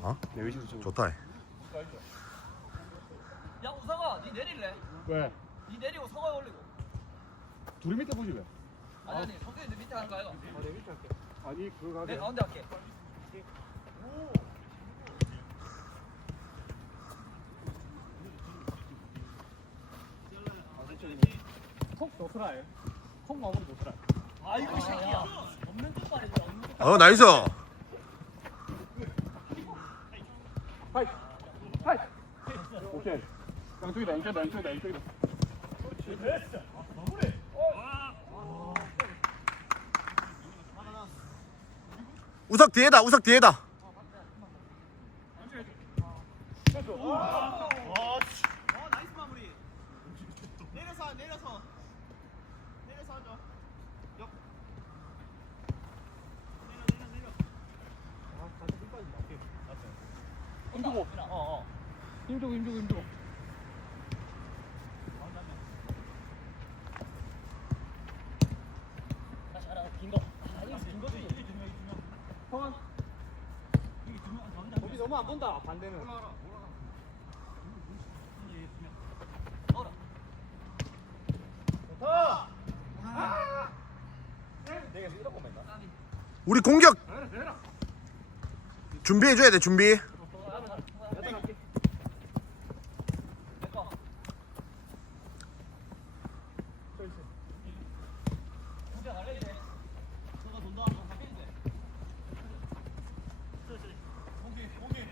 어? 내 좀. 좋다. 야 우상아 니 내릴래? 왜? 니 내리고 성화에 올리고 둘이 밑에 보지 왜? 아니 아니 성규이 내 밑에 하는 거야 이거 아내 밑에 할게. 아니 그거 내 하게. 가운데 할게 콕 좋더라. 얘. 콕 먹으면 좋더라. 아이고 새끼야 없는 것 말이야 없는 것어 나이스. 하이. 하이. 오케이. 양쪽이다. 양쪽이다. 양쪽이다. 양쪽이다. 우석 뒤에다. 우석 뒤에다. 나이스 마무리. 내려서 내려서 내려서 하죠. 옆. 내려 내려 내려. 힘주고. 어어 힘주고 힘주고 힘주고. 다시 하나 긴거 아니 긴 거지 성환. 거기 너무 안 본다. 반대는. 넣어라 우리 공격 준비해 줘야 돼. 준비. 내꺼 공격 안 해도 돼 저거 돈다 다 빼도 돼 공기 공기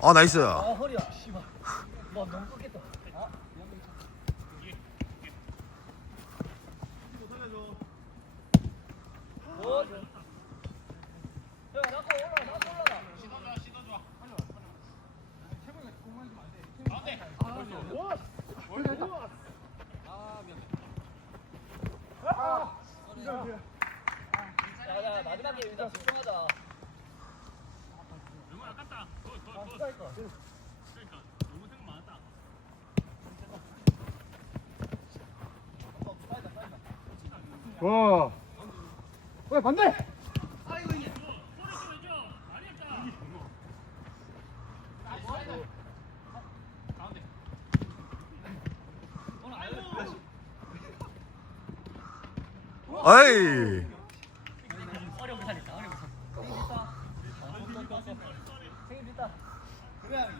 어 나이스. 아 허리야. 씨발. 너 너무 꺾겠다. 아. 야, 야, 마지막에 여기다 집중하자. 와. 왜 반대? 어이. 어려운 살있다 어려운 살. 생일 있다. 생일 있다.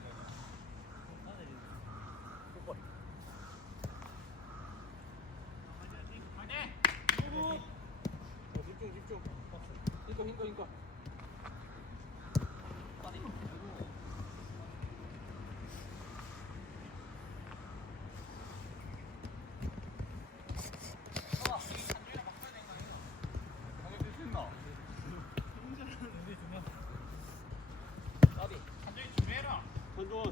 집중 집중. 힘껏 힘껏 힘껏. 나비. 선조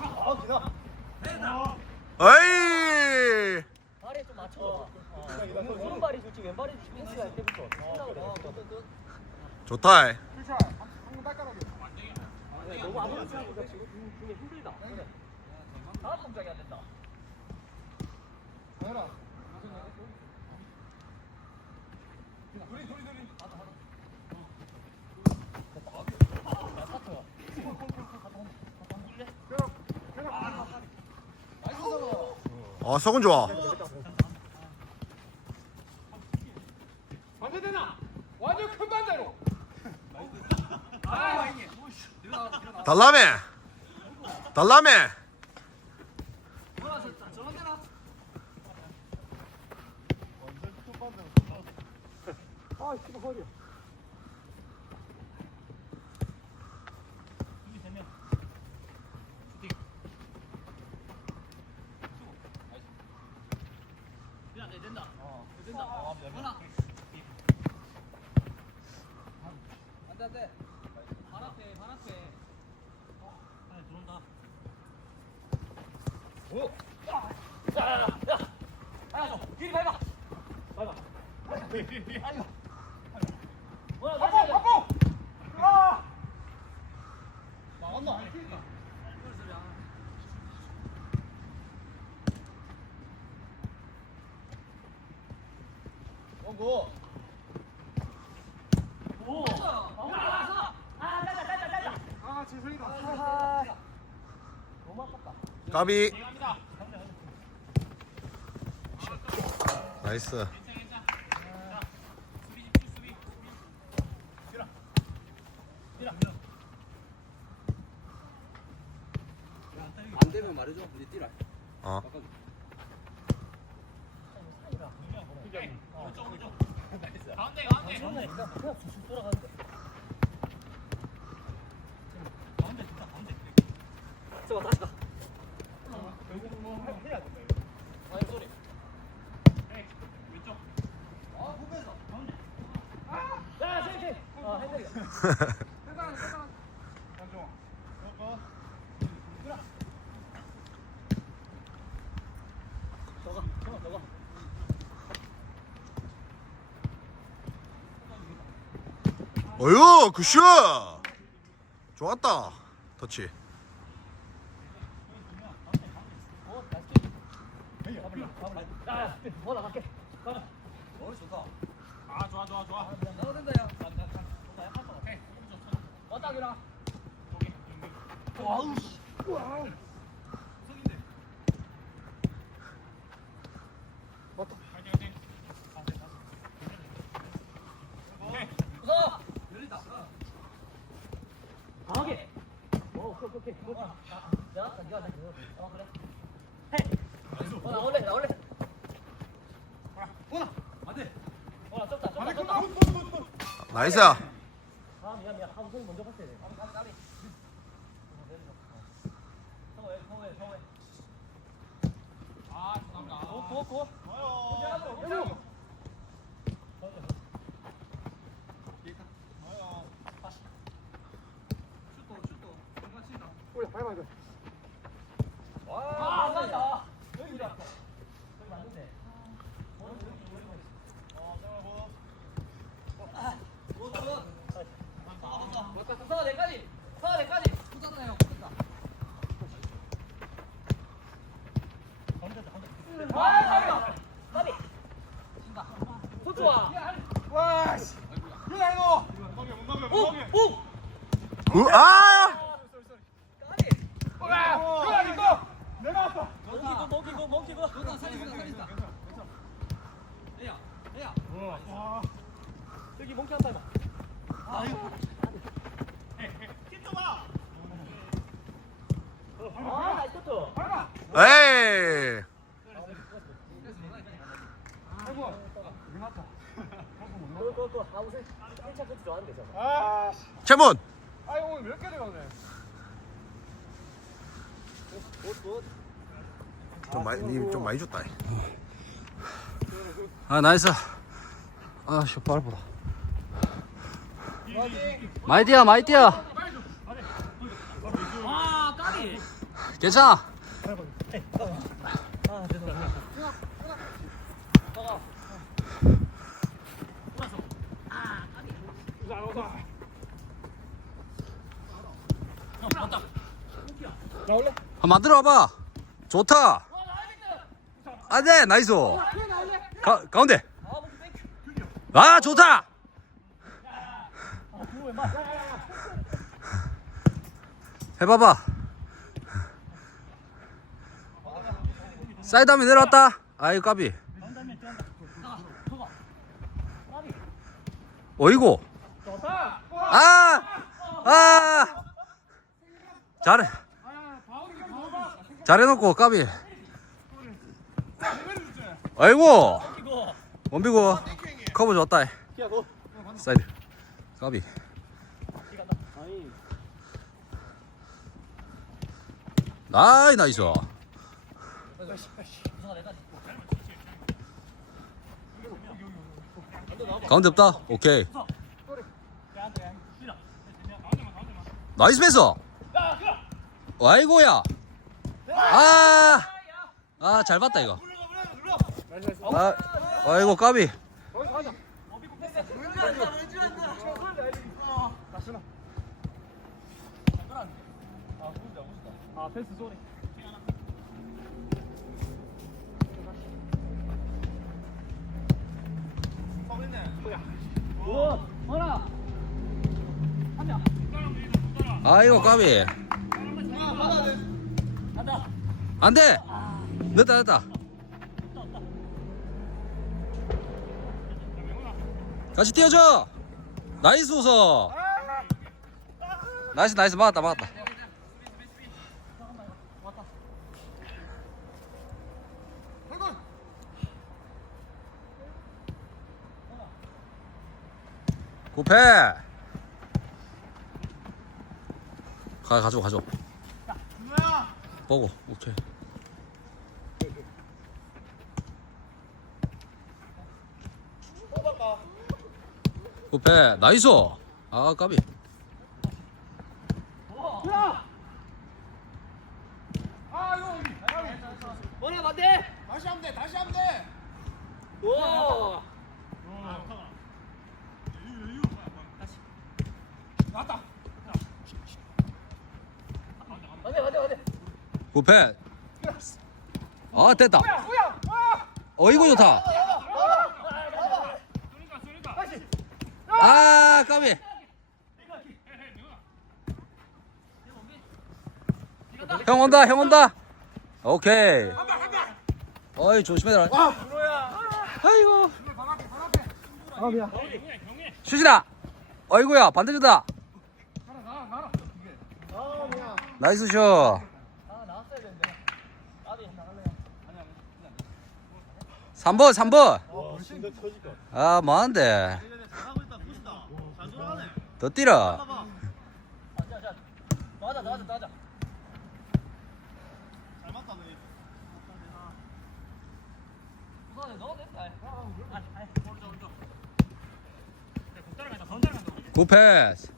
아, 기다. 어이. 발에 좀 맞춰. 오른발이 좋지 왼발이 스페이스가 할 때부터. 좋다. 슈샷. 한번 닦아라게. 너무 아무렇지 않으니까 지금 중에 힘들다. 다음 동작이 안 된다. 해라. 야, 사토야. 어 석은 좋아. 반대되나? 완전 큰 반대로. 달라매. 달라매. 아, 씨발 허리야. 야, 내 된다. 된다. 하나. 안 돼, 안 돼. 발 앞에, 발 앞에. 아, 들어온다. 오! 야, 야, 야. 하나 줘. 길이 밟아. 뭐야 나이스 나갔나? 원고. 오 아 아깝다 까비 나이스 안 되면 말해줘. 이제 뛰라. 어 그냥 쑥 돌아가는데 저거 다시 가 아니 소리. 아 후배에서. 야 세이팅 아 핸들이다 세상 세상. 한종. 원고. 저거 저거 저거 어휴 굿슛 좋았다 터치. 아 좋아 좋아 좋아. 기라 와우 씨. 와우. 웃어 열린다. 강하게 오 오케이 오케이 오케이 야 니가 나 그거 어 그래 해 어, 나올래 나올래 보나. 안돼. 어 좁다 좁다 아니 좁다 그만. 나이스 아 미안 미안 하고 손 먼저 갔어야 돼 까비 까비 까비. 서해 서해 서해 아 죄송합니다. 고고고 좋아요. 슛도 슛도. 뭔가 친다. 올려 밟아 줘. 아 맞다 여기 이리 왔어 여기 맞는데 굿 굿. 서가 내까지 서가 내까지 붙었나요? 붙었다. 아 가비가 가비 친다. 소 좋아 와 씨. 이거 이거. 못 넘겨 못 넘겨 못 넘겨. 오 우아 가비 야 이거 이거. 내가 왔어. 먹이고 먹이고 먹이고 좋다 살린다 살린다. 해야 해야. 와. 여기 몽키 한타 해봐 kit줘봐. 아 나이스 커트. 에이 아이고. 이거 그그그 하우스 1차 커트 좋아하는데 저거 아 씨. 채문 아 이거 오늘 몇개 들어가네. 굿 굿 좀 많이 니좀 많이 줬다 아 나이스 아 슛발 보다. 많이 뛰어 많이 뛰어 아 까비 괜찮아. 아 죄송합니다 서가 한 만들어 와봐. 좋다. 안돼 나이스. 가, 가운데 아 좋다 해봐봐 사이드 하면 내려왔다 아이 까비 좋다 아! 아! 잘해. 잘해놓고 까비. 아이고. 원비고 커버 좋았다. 사이드. 까비. 나이 나이스. 가운데 없다. 오케이. 나이스 패스. 아이고야. 아. 아, 잘 봤다 이거. 아, 아이고 까비. 아 한명 아이고 까비. 안돼 늦다 늦다 같이 뛰어줘. 나이스 우서. 나이스 나이스. 막았다 막았다. 굽해. 가 가져 가져. 보고 오케이 굽해 나이스. 아 까비. 뭐라 반대. 다시 하면 돼 다시 하면 돼. 오. 나왔다. 반대 반대 반대. 굽해 아 됐다. 어이구 좋다 아 까비. 형 온다 형 온다. 오케이. 어이 조심해라. 아이고. 슛이다 어이구야 반대주다. 나이스 슛아 나왔어야 되는데. 아비 나갈래요. 3번 3번 아 뭐하는데 더 뛰라 자, 자. 나가자 나가자 나가자. 우선에 넣어도 됐다. 아, 아. 굿패스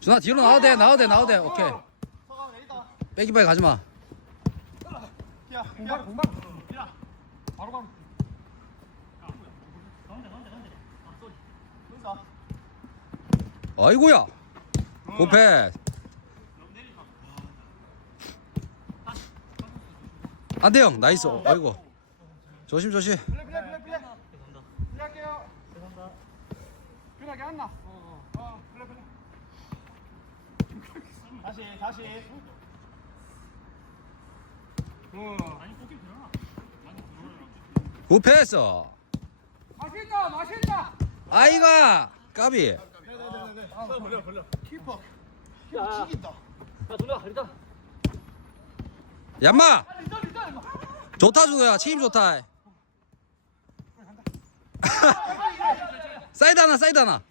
준아 뒤로 나와도 돼 나와도 돼 나와도 돼 오케이 서가 내리다 빼기빨리 가지 마 야 공방 공방 바로 바로 아 이고야. 굿패스 안돼형 나이스. 아이고. 조심 조심. 플레 플레 플레 플레 플레할게요 편하게 안나 어. 플레 플레 다시 다시 어 굿패스 맛있다 맛있다. 아이가 까비 네네네네 벌려 벌려. 키퍼. 야, 튀긴다. 야, 준호야, 일단. 얌마! 좋다 준호야. 책임 좋다. 사이드 하나 사이드 하나.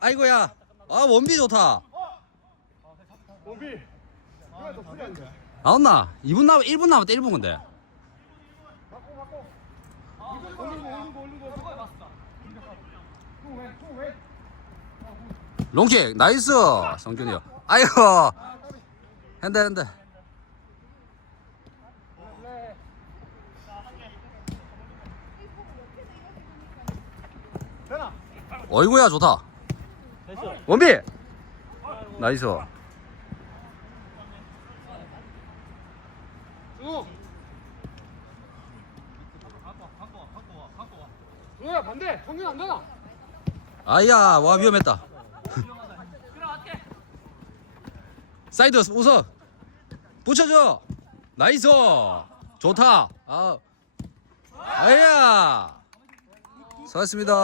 아이고야. 아 원비 좋다. 안돼 나왔나 2분 남 1분 남았다 1분 건데. 바 롱킥 나이스! 성준이 형. 아이고! 핸드 핸드. 어이구야 좋다. 원비! 나이스. 쭉 누야 반대 성균 안 되나 아이야 와 위험했다 사이드 웃어 붙여줘. 나이스. 좋다. 아 아이야. 수고하셨습니다